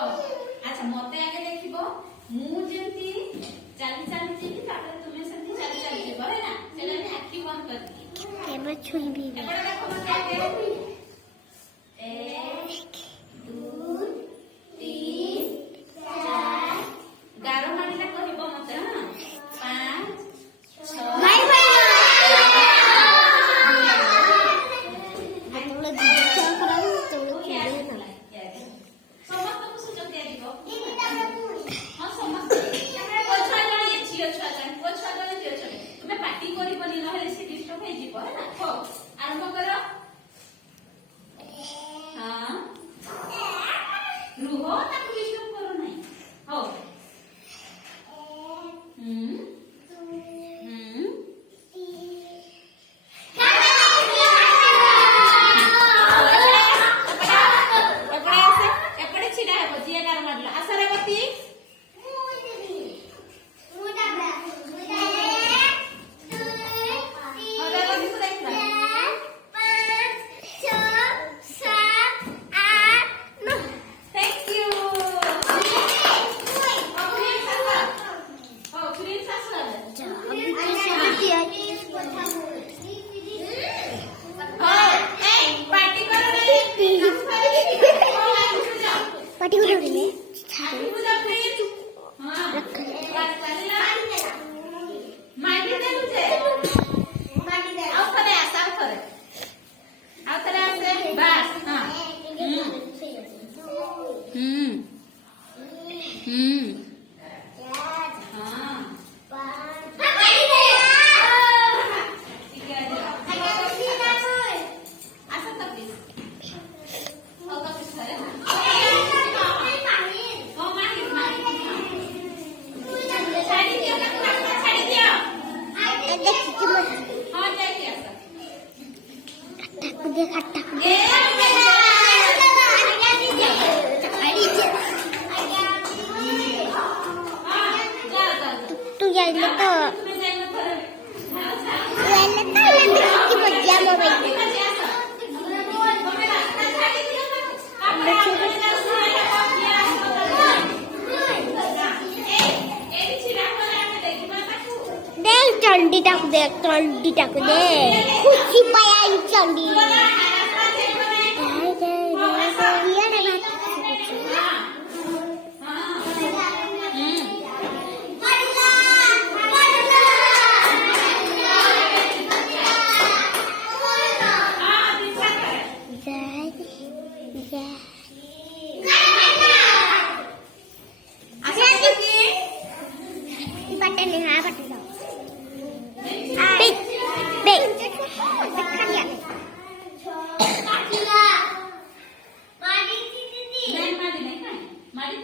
अच्छा मते आगे देखिबो मु जेंती चाली चाली जीबी तापर तुमे सेंती चाली चाली जीबो है ना चला ने आखी बंद कर दी एबे छुईबी एबे देखो मते आगे 1 2 3 4 गारो मानिला कहबो मते हां 5 6 भाई भाई तुमले दीदी क्या कराऊ तुमले खेले ना समस्त को सुजोग दे दिबो हां समस्त कोछा जानी छियो छा जानी कोछा जानी छियो छा तुमे पार्टी करिबनी नहले से डिस्टर्ब हे जीवो है ना हो आरंभ करो हां रुहो ताकू डिस्टर्ब करो नहीं हो पार्टी करो रे माटी दे तुझे माटी दे आओ करे ऐसा करे आओ करे ऐसे बस हां तू जाइले तो मजा मोबाइल चंडी टाक दे खुशी पाया चंडी माडी